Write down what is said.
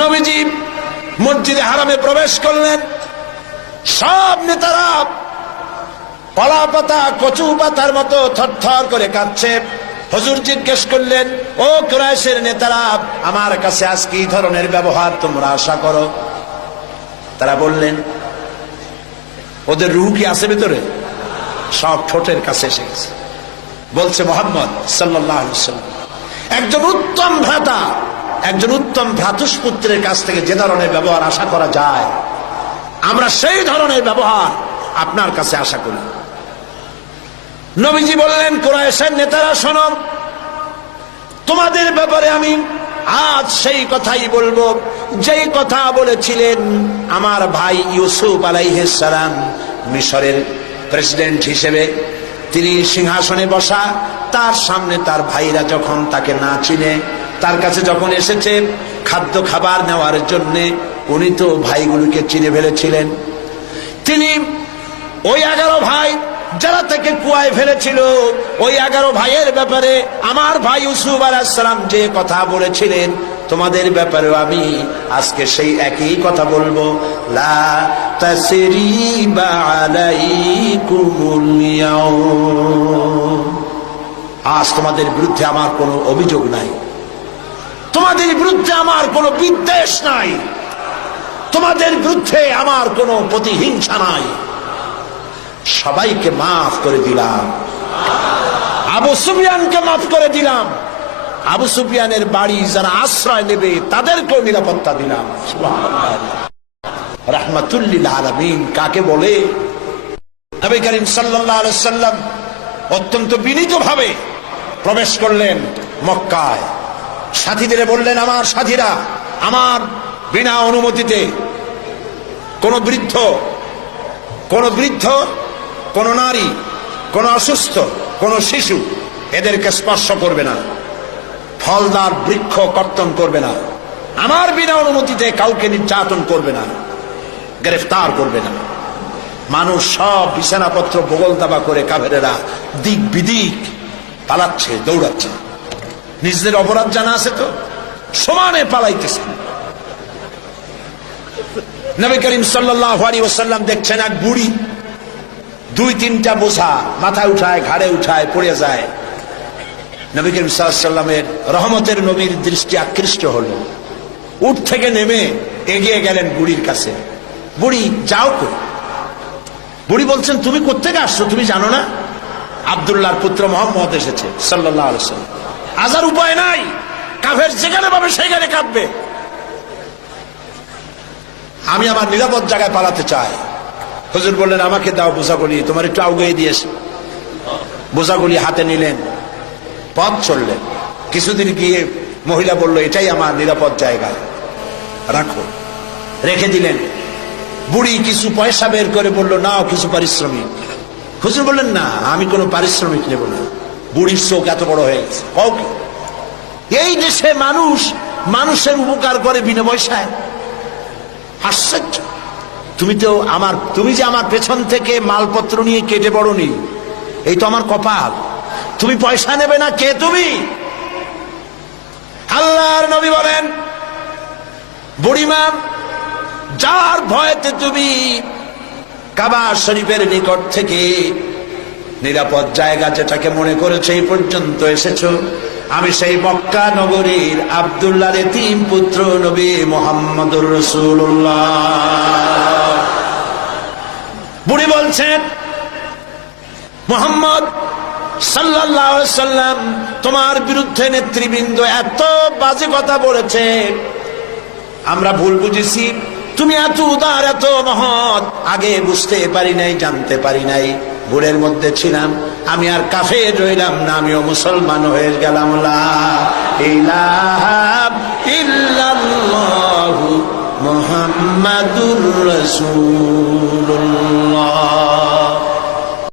নবীজি মসজিদে হারামে প্রবেশ করলেন। সব নেতারা কলা পাতা কচু পাতার মতো থরথর করে কাঁদছে। হুজুর জিজ্ঞেস করলেন, ও কুরাইশের নেতারা, আমার কাছে আজ কি ধরনের ব্যবহার তোমরা আশা করো? তারা বললেন, ওদের রূহ কি আছে ভিতরে? সব ঠোঁটের কাছে এসে গেছে। বলছে মুহাম্মদ সাল্লাল্লাহু আলাইহি ওয়াসাল্লাম, একজন উত্তম ভ্রাতা, একজন উত্তম ভ্রাতুষ্পুত্রের কাছ থেকে যে ধরনের ব্যবহার আশা করা যায়, আমরা সেই ধরনের ব্যবহার আপনার কাছে আশা করি। নবীজি বললেন, কুরাইশের নেতারা শোনো, তোমাদের ব্যাপারে আমি আজ সেই কথাই বলবো যেই কথা বলেছিলেন আমার ভাই ইউসুফ আলাইহিস সালাম মিশরের প্রেসিডেন্ট হিসেবে। তিনি সিংহাসনে বসা, তার সামনে তার ভাইরা যখন তাকে না চিনে, তার কাছে যখন এসেছে খাদ্য খাবার নেওয়ার জন্যে, উনি তো ভাইগুলোকে চিনে ফেলেছিলেন। তিনি ওই 11 ভাই যারা তাকে কুয়ায় ফেলেছিল, ওই 11 ভাইয়ের ব্যাপারে আমার ভাই ইউসুফ আলাইহিস সালাম যে কথা বলেছিলেন, তোমাদের ব্যাপারেও আমি আজকে সেই একই কথা বলবো। লা তাসরিবা আলাইকুমুল ইয়াউম, আজ তোমাদের বিরুদ্ধে আমার কোনো অভিযোগ নাই, তোমাদের বিরুদ্ধে আমার কোনো বিদ্বেষ নাই, তোমাদের বিরুদ্ধে আমার কোনো প্রতিহিংসা নাই। সবাইকে মাফ করে দিলাম। আবু সুফিয়ানকে মাফ করে দিলাম। আবু সুফিয়ানের বাড়ি যারা আশ্রয় নেবে তাদেরকেও নিরাপত্তা দিলাম। সুবহানাল্লাহ। রাহমাতুল লিল আলামিন কাকে বলে? নবী করিম সাল্লাল্লাহু আলাইহি ওয়াসাল্লাম অত্যন্ত বিনীতভাবে প্রবেশ করলেন মক্কায়। সাথীদের বললেন, আমার সাথীরা, আমার বিনা অনুমতিতে কোন বৃদ্ধ, কোন নারী, কোন অসুস্থ, কোন শিশু এদেরকে স্পর্শ করবে না, ফলদার বৃক্ষ কর্তন করবে না, আমার বিনা অনুমতিতে কাউকে নির্যাতন করবে না, গ্রেফতার করবে না। মানুষ সব বিছানাপত্র বগল দাবা করে কাফেরেরা দিক বিদিক পালাচ্ছে, দৌড়াচ্ছে। নিজেদের অপরাধ জানা আছে তো সমানে পালাইতেছে। নবী করিম সাল্লাল্লাহু আলাইহি ওয়াসাল্লাম দেখছেন এক বুড়ি 2-3টা বোঝা মাথায় উঠায়, ঘাড়ে উঠায়, পড়ে যায়। নবী করিম সাল্লাল্লাহু আলাইহি ওয়াসাল্লামের রহমতের নবীর দৃষ্টি আকৃষ্ট হলো। উঠ থেকে নেমে এগিয়ে গেলেন বুড়ির কাছে। বুড়ি, যাও কই? বুড়ি বলছেন, তুমি কোত্থেকে আসছো? তুমি জানো না আব্দুল্লাহর পুত্র মুহাম্মদ এসেছে সাল্লাল্লাহু আলাইহি ওয়াসাল্লাম। আজার উপায় নাই, কাফের যেখানে পাবে সেখানে কাঁদবে। আমি আমার নিরাপদ জায়গায় পালাতে চাই। হুজুর বললেন, আমাকে দাও বোঝাগুলি, তোমার একটু আউগিয়ে দিয়েছে। বোঝাগুলি হাতে নিলেন, পথ চললেন। কিছুদিন গিয়ে মহিলা বলল, এটাই আমার নিরাপদ জায়গা, রাখো। রেখে দিলেন। বুড়ি কিছু পয়সা বের করে বলল, নাও কিছু পারিশ্রমিক। হুজুর বললেন, না, আমি কোনো পারিশ্রমিক নেব না। বুড়ির চোখ এত বড় হয়ে গেছে। এই দেশে মানুষ মানুষের উপকার করে বিনা পয়সায়? আশ্চর্য। তুমি যে আমার পেছন থেকে মালপত্র নিয়ে কেটে পড়নি, এই তো আমার কপাল। তুমি পয়সা নেবে না, কে তুমি? আল্লাহর নবী বলেন, বুড়িমা, যার ভয়েতে তুমি কাবা শরীফের নিকট থেকে নিরাপদ জায়গা যেটাকে মনে করেছে এই পর্যন্ত এসেছো, আমি সেই মক্কা নগরীর আব্দুল্লাহর এতিম পুত্র নবী মুহাম্মদুর রাসূলুল্লাহ। বুড়ি বলছেন, মুহাম্মদ সাল্লাল্লাহু আলাইহি ওয়াসাল্লাম তোমার বিরুদ্ধে নেতৃবৃন্দ এত বাজে কথা বলেছে, আমরা ভুল বুঝেছি। তুমি এত উদার, এত মহৎ, আগে বুঝতে পারি নাই, জানতে পারি নাই। ভুলের মধ্যে ছিলাম, আমি আর কাফের রইলাম না, আমিও মুসলমান হয়ে গেলাম। লা ইলাহা ইল্লাল্লাহু মুহাম্মাদুর রাসূল।